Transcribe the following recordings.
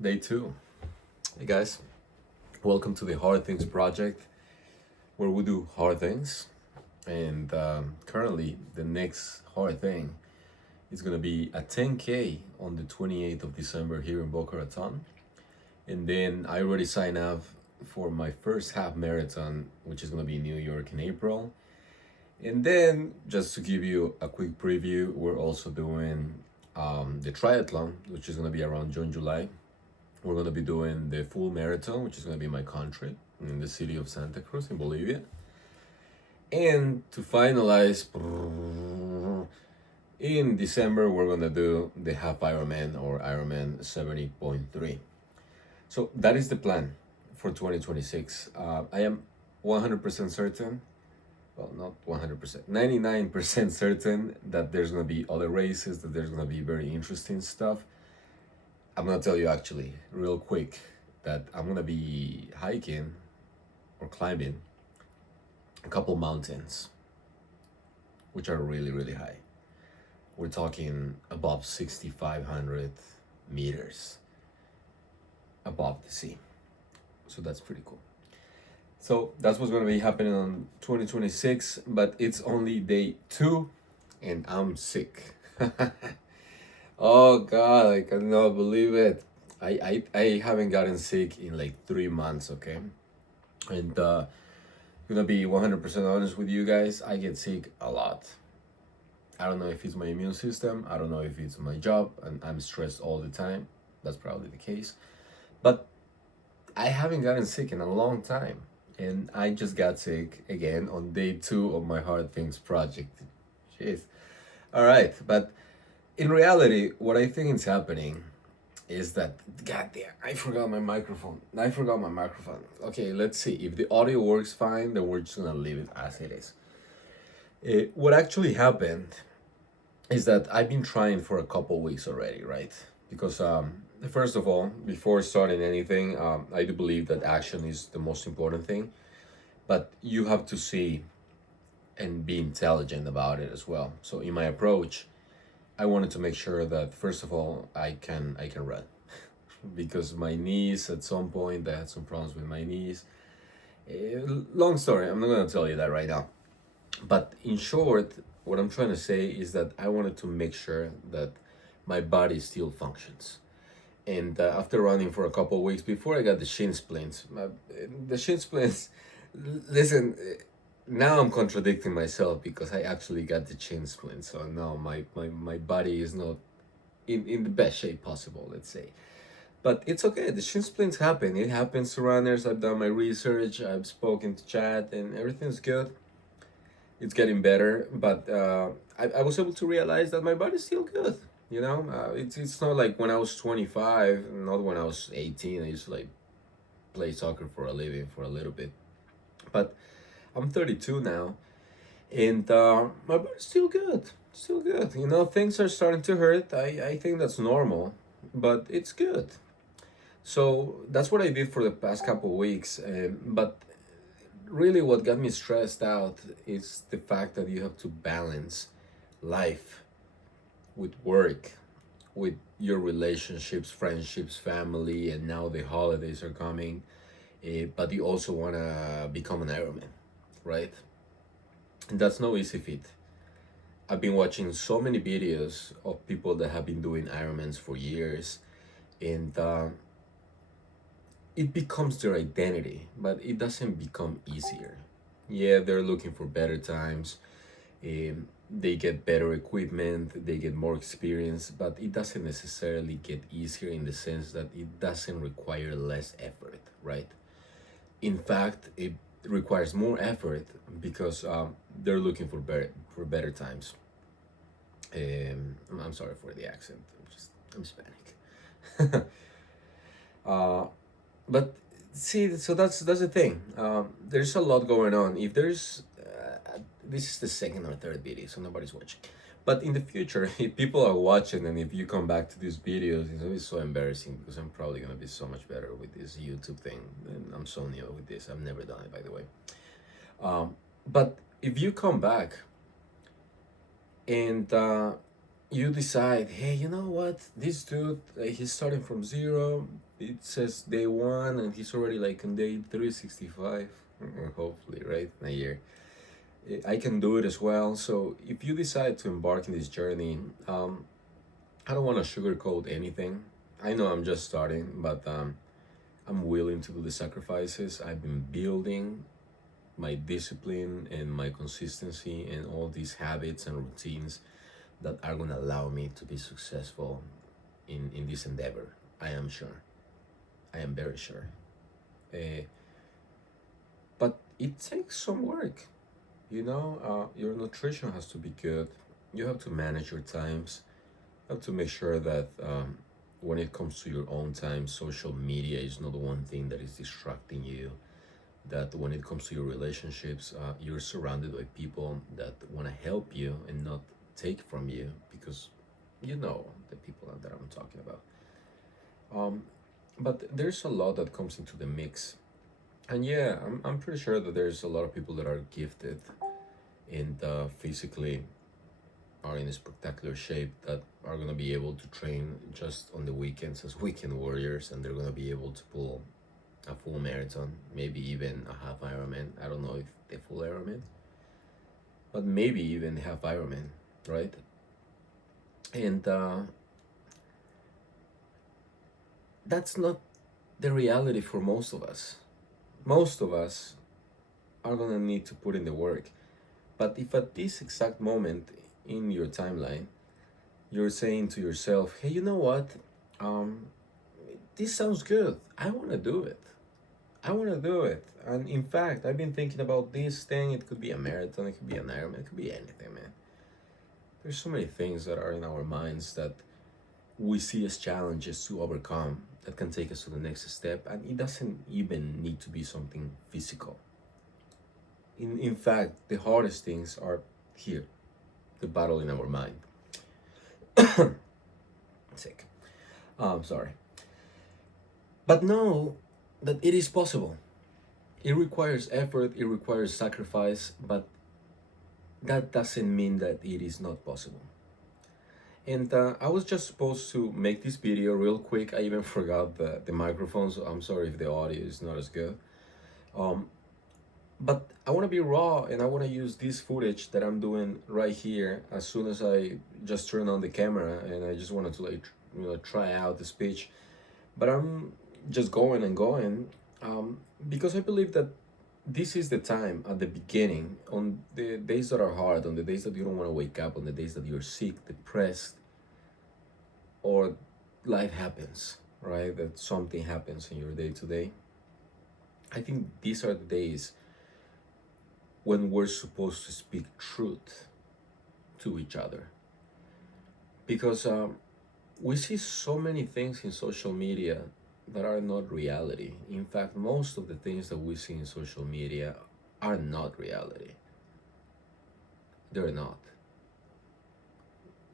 Day two. Hey guys, welcome to the Hard Things Project, where we do hard things. And currently, the next hard thing is gonna be a 10K on the 28th of December here in Boca Raton. And then I already signed up for my first half marathon, which is gonna be in New York in April. And then, just to give you a quick preview, we're also doing the triathlon, which is gonna be around June, July. We're going to be doing the full marathon, which is going to be my country, in the city of Santa Cruz in Bolivia. And to finalize, in December, we're going to do the half Ironman or Ironman 70.3. So that is the plan for 2026. I am 100% certain, well, not 100%, 99% certain that there's going to be other races, that there's going to be very interesting stuff. I'm gonna tell you actually, real quick, that I'm gonna be hiking or climbing a couple mountains, which are really, really high. We're talking above 6,500 meters above the sea. So that's pretty cool. So that's what's gonna be happening on 2026, but it's only day two and I'm sick. Oh God, I cannot believe it. I haven't gotten sick in like 3 months, okay? And gonna be 100% honest with you guys, I get sick a lot. I don't know if it's my immune system, I don't know if it's my job, and I'm stressed all the time. That's probably the case. But I haven't gotten sick in a long time. And I just got sick again on day two of my Hard Things project. Jeez. All right, but in reality, what I think is happening is that, goddamn, I forgot my microphone. Okay, let's see. If the audio works fine, then we're just gonna leave it as it is. What actually happened is that I've been trying for a couple weeks already, right? Because first of all, before starting anything, I do believe that action is the most important thing, but you have to see and be intelligent about it as well. So in my approach, I wanted to make sure that first of all I can run because my knees at some point I had some problems with my knees. Long story. I'm not gonna tell you that right now. But in short, what I'm trying to say is that I wanted to make sure that my body still functions. And after running for a couple of weeks before I got the shin splints, the shin splints. Listen, now I'm contradicting myself because I actually got the chin splint. So now my body is not in the best shape possible, let's say. But it's okay. The shin splints happen. It happens to runners. I've done my research. I've spoken to Chad and everything's good. It's getting better. But I was able to realize that my body's still good. It's not like when I was 25, not when I was 18. I used to like play soccer for a living for a little bit. But I'm 32 now, and my body's still good. Still good. Things are starting to hurt. I think that's normal, but it's good. So that's what I did for the past couple of weeks. But really, what got me stressed out is the fact that you have to balance life with work, with your relationships, friendships, family, and now the holidays are coming. But you also want to become an Ironman, right? And that's no easy feat. I've been watching so many videos of people that have been doing Ironmans for years, and it becomes their identity, but it doesn't become easier. Yeah, they're looking for better times. They get better equipment, they get more experience, but it doesn't necessarily get easier in the sense that it doesn't require less effort, right? In fact, it requires more effort because they're looking for better times. I'm sorry for the accent. I'm Hispanic. But see, so that's the thing. There's a lot going on. If there's this is the second or third video, so nobody's watching. But in the future, if people are watching and if you come back to these videos, it's always so embarrassing because I'm probably gonna be so much better with this YouTube thing. And I'm so new with this. I've never done it, by the way. But if you come back and you decide, hey, you know what? This dude, he's starting from zero. it says day one and he's already like on day 365, or hopefully, right, in a year. I can do it as well. So if you decide to embark in this journey, I don't want to sugarcoat anything. I know I'm just starting, but I'm willing to do the sacrifices. I've been building my discipline and my consistency and all these habits and routines that are going to allow me to be successful in this endeavor. I am sure. I am very sure. Uh, but it takes some work. Your nutrition has to be good. You have to manage your times. You have to make sure that when it comes to your own time, social media is not the one thing that is distracting you. That when it comes to your relationships, you're surrounded by people that want to help you and not take from you, because you know the people that I'm talking about. Um, but there's a lot that comes into the mix. And yeah, I'm pretty sure that there's a lot of people that are gifted and physically are in a spectacular shape, that are going to be able to train just on the weekends as weekend warriors, and they're going to be able to pull a full marathon, maybe even a half Ironman. I don't know if the full Ironman, but maybe even half Ironman, right? And that's not the reality for most of us. Most of us are going to need to put in the work. But if at this exact moment in your timeline, you're saying to yourself, hey, you know what? Um, this sounds good. I want to do it. I want to do it. And in fact, I've been thinking about this thing. It could be a marathon, it could be an Ironman, it could be anything, man. There's so many things that are in our minds that we see as challenges to overcome that can take us to the next step. And it doesn't even need to be something physical. In fact, the hardest things are here, the battle in our mind. Sick. I'm sorry. But know that it is possible. It requires effort, it requires sacrifice, but that doesn't mean that it is not possible. And I was just supposed to make this video real quick. I even forgot the microphone, so I'm sorry if the audio is not as good. Um, but I want to be raw, and I want to use this footage that I'm doing right here as soon as I just turn on the camera, and I just wanted to try out the speech. But I'm just going and going, because I believe that this is the time at the beginning, on the days that are hard, on the days that you don't want to wake up, on the days that you're sick, depressed, or life happens, right? That something happens in your day to day. I think these are the days when we're supposed to speak truth to each other, because we see so many things in social media that are not reality. In fact, most of the things that we see in social media are not reality. They're not.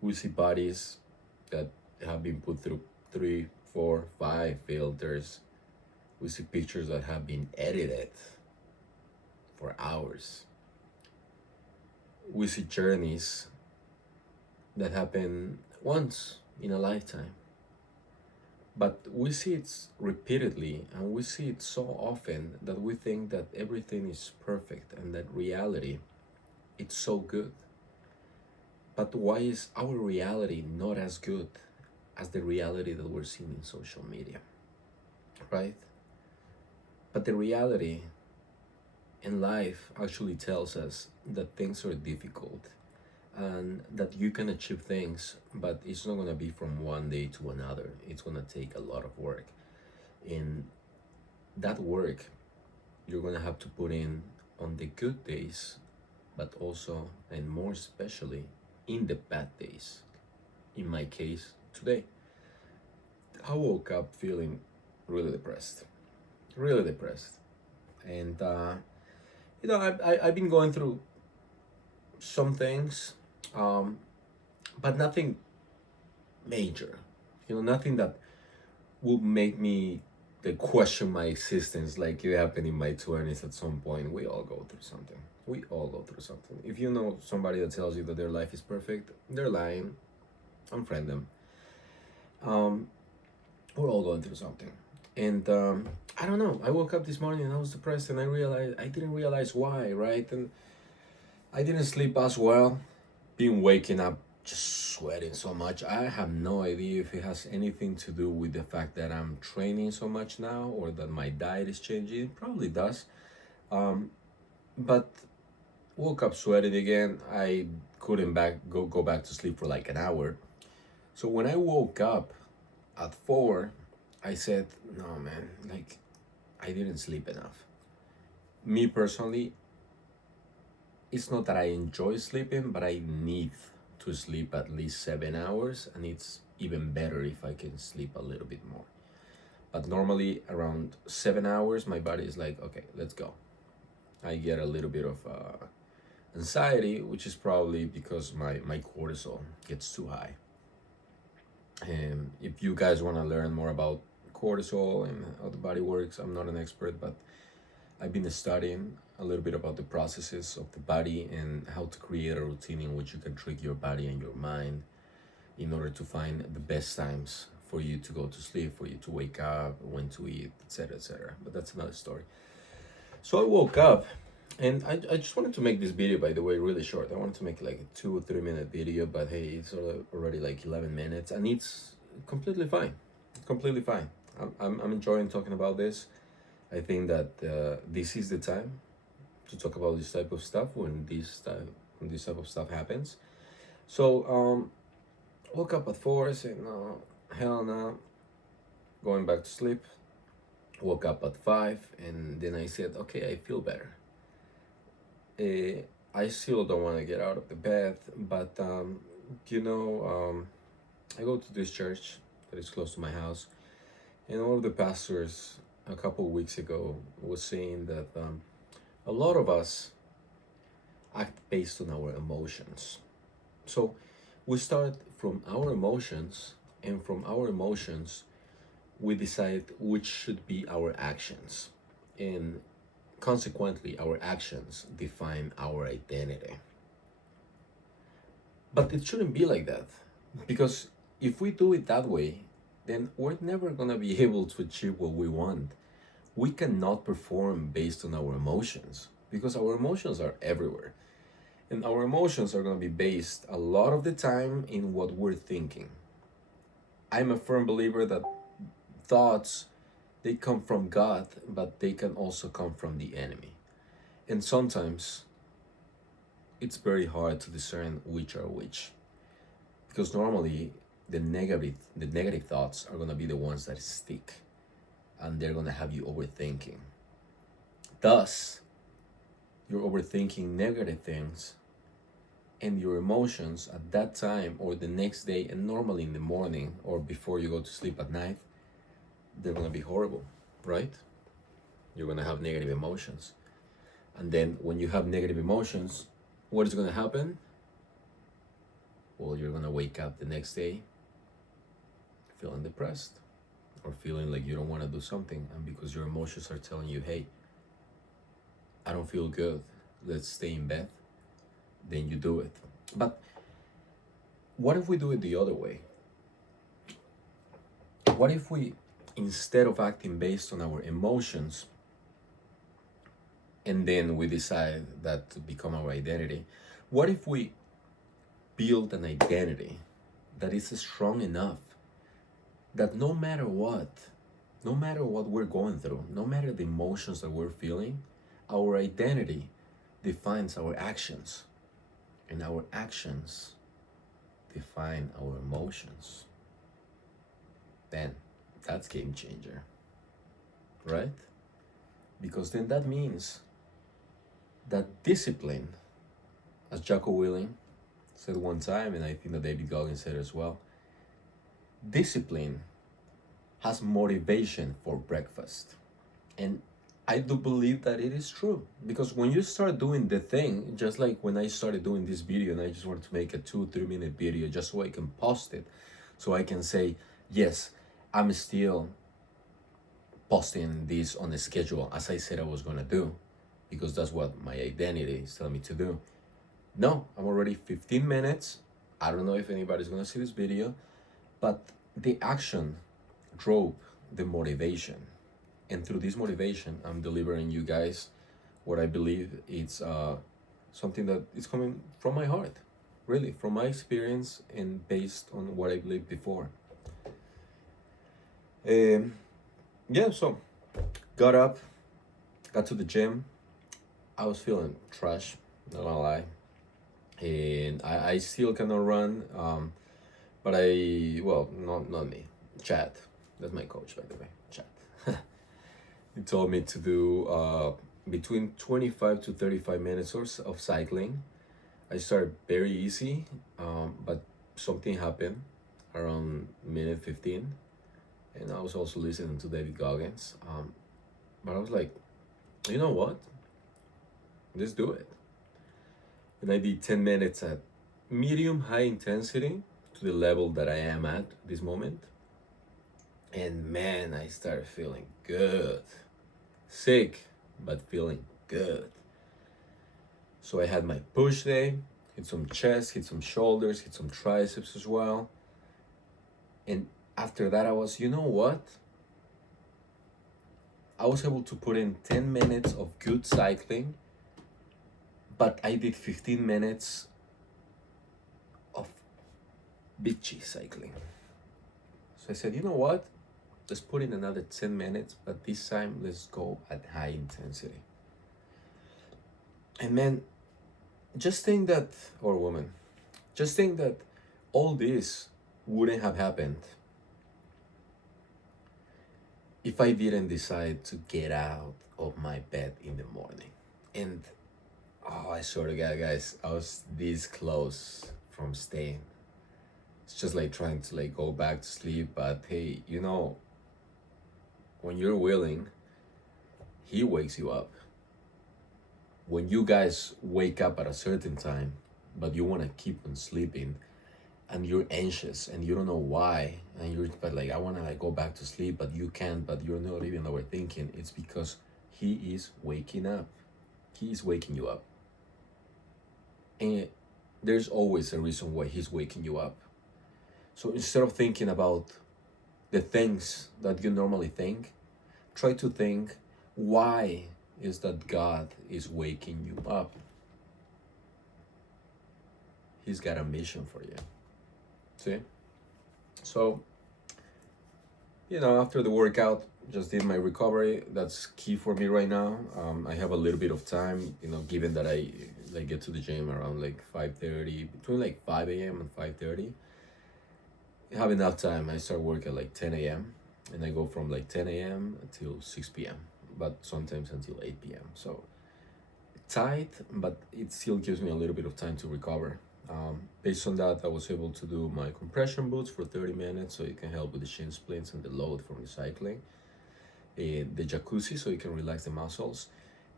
We see bodies that have been put through 3, 4, 5 filters. We see pictures that have been edited for hours. We see journeys that happen once in a lifetime. But we see it repeatedly, and we see it so often that we think that everything is perfect and that reality, it's so good. But why is our reality not as good as the reality that we're seeing in social media, right? But the reality in life actually tells us that things are difficult and that you can achieve things, but it's not going to be from one day to another. It's going to take a lot of work. In that work, you're going to have to put in on the good days, but also, and more especially, in the bad days. In my case, today, I woke up feeling really depressed. Really depressed. And, I've been going through some things, but nothing major. Nothing that would make me question my existence, like it happened in my 20s at some point. We all go through something. We all go through something. If you know somebody that tells you that their life is perfect, they're lying. Unfriend them. We're all going through something. And I don't know, I woke up this morning and I was depressed, and I didn't realize why, right? And I didn't sleep as well. Been waking up just sweating so much. I have no idea if it has anything to do with the fact that I'm training so much now or that my diet is changing. It probably does. But woke up sweating again. I couldn't go back to sleep for like an hour. So when I woke up at 4, I said, no man, like I didn't sleep enough. Me personally, it's not that I enjoy sleeping, but I need to sleep at least 7 hours, and it's even better if I can sleep a little bit more. But normally around 7 hours, my body is like, okay, let's go. I get a little bit of anxiety, which is probably because my cortisol gets too high. And if you guys want to learn more about cortisol and how the body works, I'm not an expert, but I've been studying a little bit about the processes of the body and how to create a routine in which you can trick your body and your mind in order to find the best times for you to go to sleep, for you to wake up, when to eat, etc., etc. But that's another story. So I woke up, and I just wanted to make this video, by the way, really short. I wanted to make like a 2 or 3 minute video, but hey, it's already like 11 minutes, and it's completely fine. Completely fine. I'm enjoying talking about this. I think that this is the time to talk about this type of stuff when this type of stuff happens. So woke up at 4, said no, hell no, going back to sleep. Woke up at 5, and then I said, okay, I feel better. I still don't want to get out of the bed, but I go to this church that is close to my house, and one of the pastors a couple of weeks ago was saying that a lot of us act based on our emotions. So we start from our emotions, and from our emotions, we decide which should be our actions. And consequently, our actions define our identity. But it shouldn't be like that, because if we do it that way, then we're never gonna be able to achieve what we want. We cannot perform based on our emotions because our emotions are everywhere. And our emotions are going to be based a lot of the time in what we're thinking. I'm a firm believer that thoughts, they come from God, but they can also come from the enemy. And sometimes it's very hard to discern which are which, because normally the negative thoughts are going to be the ones that stick, and they're going to have you overthinking. Thus, you're overthinking negative things, and your emotions at that time or the next day, and normally in the morning or before you go to sleep at night, they're going to be horrible, right? You're going to have negative emotions. And then when you have negative emotions, what is going to happen? Well, you're going to wake up the next day feeling depressed or feeling like you don't want to do something. And because your emotions are telling you, hey, I don't feel good, let's stay in bed, then you do it. But what if we do it the other way? What if we, instead of acting based on our emotions, and then we decide that to become our identity, what if we build an identity that is strong enough that no matter what we're going through, no matter the emotions that we're feeling, our identity defines our actions, and our actions define our emotions? Then that's game changer, right? Because then that means that discipline, as Jocko Willing said one time, and I think that David Goggins said as well, discipline has motivation for breakfast. And I do believe that it is true, because when you start doing the thing, just like when I started doing this video and I just wanted to make a 2-3 minute video just so I can post it, so I can say, yes, I'm still posting this on a schedule as I said I was gonna do, because that's what my identity is telling me to do. No, I'm already 15 minutes. I don't know if anybody's gonna see this video, but the action drove the motivation. And through this motivation, I'm delivering you guys what I believe it's something that is coming from my heart, really, from my experience and based on what I believed before. Yeah, so got up, got to the gym. I was feeling trash, not gonna lie. And I still cannot run, but well, not me, Chad. That's my coach, by the way, Chad. He told me to do between 25 to 35 minutes of cycling. I started very easy, but something happened around minute 15. And I was also listening to David Goggins. But I was like, you know what? Let's do it. And I did 10 minutes at medium high intensity to the level that I am at this moment. And man, I started feeling good. Sick, but feeling good. So I had my push day, hit some chest, hit some shoulders, hit some triceps as well. And after that, I was, you know what? I was able to put in 10 minutes of good cycling, but I did 15 minutes of bitchy cycling. So I said, you know what? Let's put in another 10 minutes, but this time let's go at high intensity. And man, just think that, or woman, just think that all this wouldn't have happened if I didn't decide to get out of my bed in the morning. And oh, I swear to God, guys, I was this close from staying. It's just like trying to like go back to sleep, but hey, you know, when you're willing, he wakes you up. When you guys wake up at a certain time, but you want to keep on sleeping, and you're anxious and you don't know why, and you're but like, I want to like go back to sleep, but you can't, but you're not even overthinking, it's because he is waking up. He is waking you up. And there's always a reason why he's waking you up. So instead of thinking about the things that you normally think, try to think, why is that God is waking you up? He's got a mission for you. See? So, you know, after the workout, just did my recovery. That's key for me right now. I have a little bit of time, you know, given that I like get to the gym around like 5:30, between like 5 a.m. and 5:30. I have enough time. I start work at like 10 a.m. and I go from like 10 a.m. until 6 p.m. but sometimes until 8 p.m. So tight, but it still gives me a little bit of time to recover. Based on that, I was able to do my compression boots for 30 minutes, so it can help with the shin splints and the load from the cycling. The jacuzzi, so you can relax the muscles.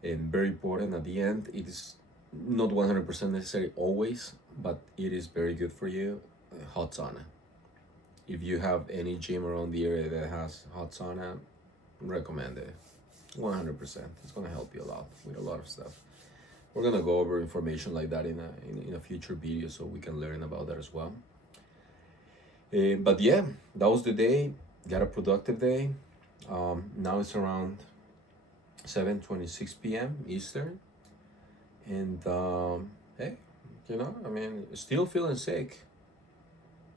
And very important at the end, it is not 100% necessary always, but it is very good for you. Hot sauna. If you have any gym around the area that has hot sauna, recommend it. 100%. It's gonna help you a lot with a lot of stuff. We're gonna go over information like that in a future video, so we can learn about that as well. But yeah, that was the day. Got a productive day. Now it's around 7:26 p.m. Eastern, and hey, you know, I mean, still feeling sick,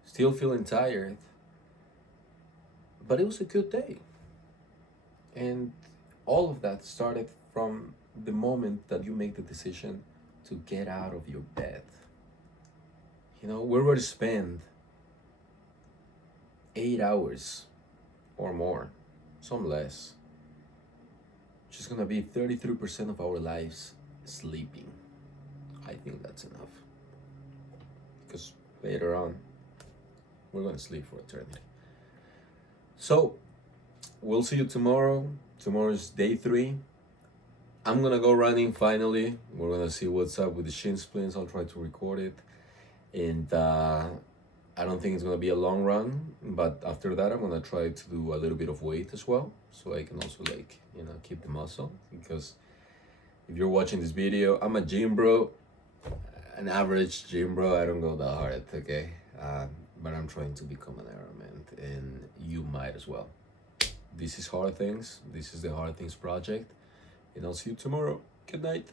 still feeling tired, but it was a good day. And all of that started from the moment that you make the decision to get out of your bed. You know, we're going to spend 8 hours or more, some less, which is going to be 33% of our lives sleeping. I think that's enough, because later on we're going to sleep for eternity. So we'll see you tomorrow. Tomorrow's day 3. I'm gonna go running finally. We're gonna see what's up with the shin splints. I'll try to record it. And I don't think it's gonna be a long run, but after that I'm gonna try to do a little bit of weight as well, so I can also like, you know, keep the muscle. Because if you're watching this video, I'm a gym bro, an average gym bro. I don't go that hard, okay? But I'm trying to become an Ironman, and you might as well. This is Hard Things. This is the Hard Things Project. And I'll see you tomorrow. Good night.